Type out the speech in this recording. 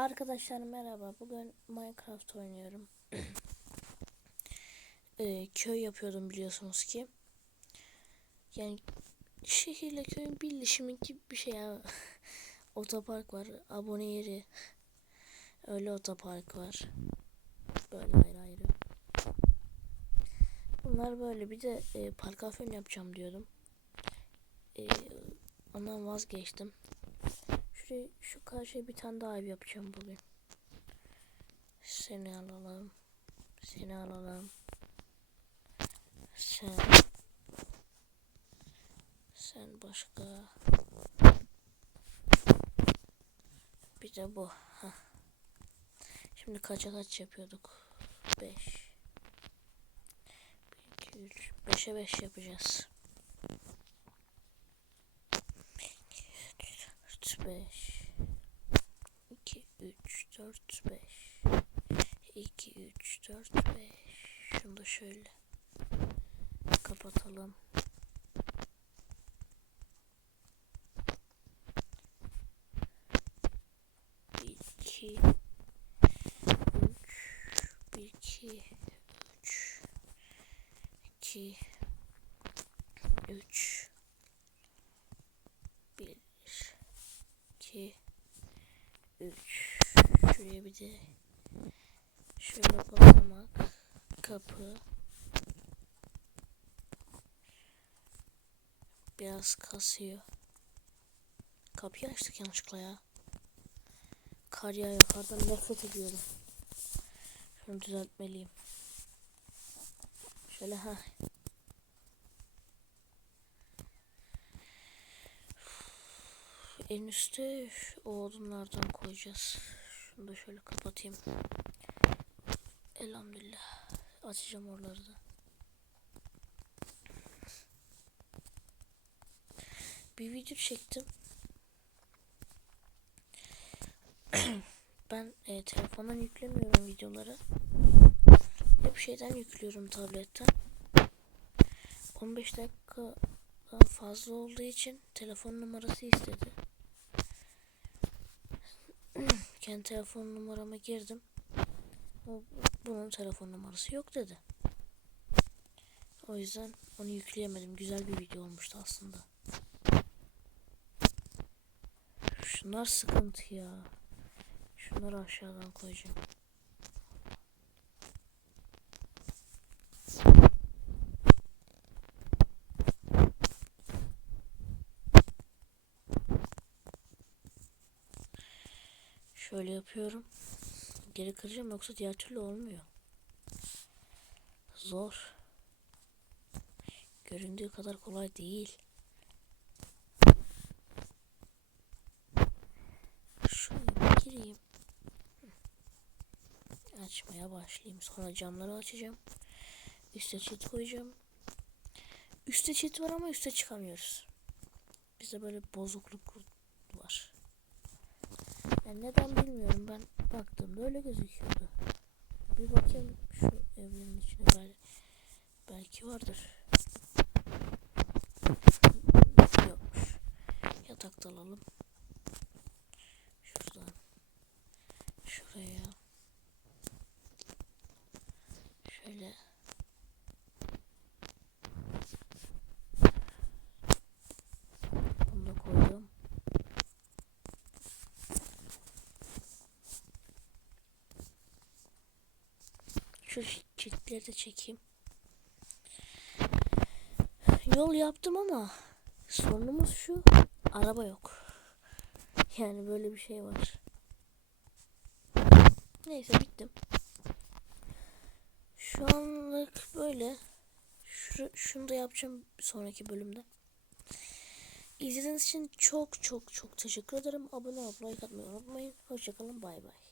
Arkadaşlar merhaba. Bugün Minecraft oynuyorum. Ee, köy yapıyordum biliyorsunuz ki. Yani şehirle köyün birleşimi gibi bir şey ya. otopark var. Abone yeri. Öyle otopark var. Böyle ayrı ayrı. Bunlar böyle. Bir de e, park afyon yapacağım diyordum. E, ondan vazgeçtim. Şuraya, şu karşıya bir tane daha ev yapacağım bugün. Seni alalım. Seni alalım. Sen. Sen başka. Bir de bu. Heh. Şimdi kaça kaç yapıyorduk? 5. 1, 2, 3. 5'e 5 yapacağız. 4, 5. 2, 3, 4, 5. 2, 3, 4, 5. Şunu da şöyle kapatalım. Bir, iki, üç, iki, üç, iki, üç, bir, iki, üç. Şuraya bir de şöyle basamak, kapı. Biraz kasıyor. Kapıyı açtık yanlışlıkla ya. Kar yağıyor. Kardan nefret ediyorum. Şunu düzeltmeliyim. Şöyle ha. En üstte odunlardan koyacağız. Şunu da şöyle kapatayım. Elhamdülillah. Açacağım oraları da. Bir video çektim. ben e, telefondan yüklemiyorum videoları. Hep şeyden yüklüyorum tabletten. 15 dakika fazla olduğu için telefon numarası istedi. Kendi telefon numarama girdim. O, bunun telefon numarası yok dedi. O yüzden onu yükleyemedim. Güzel bir video olmuştu aslında. Şunlar sıkıntı ya. Şunları aşağıdan koyacağım. Şöyle yapıyorum. Geri kıracağım yoksa diğer türlü olmuyor. Zor. Göründüğü kadar kolay değil. Şöyle gireyim. Açmaya başlayayım. Sonra camları açacağım. Üste çit koyacağım. Üste çit var ama üste çıkamıyoruz. Bizde böyle bozukluk. Yani neden bilmiyorum. Ben baktığımda öyle gözüküyordu. Bir bakayım şu evlerin içine belki, belki vardır. Yokmuş. Yatakta alalım. Şuradan. Şuraya. Şöyle. Şu çiftleri de çekeyim. Yol yaptım ama sorunumuz şu. Araba yok. Yani böyle bir şey var. Neyse bittim. Şu anlık böyle. Şu, şunu da yapacağım sonraki bölümde. İzlediğiniz için çok çok çok teşekkür ederim. Abone olup like atmayı unutmayın. Hoşçakalın bay bay.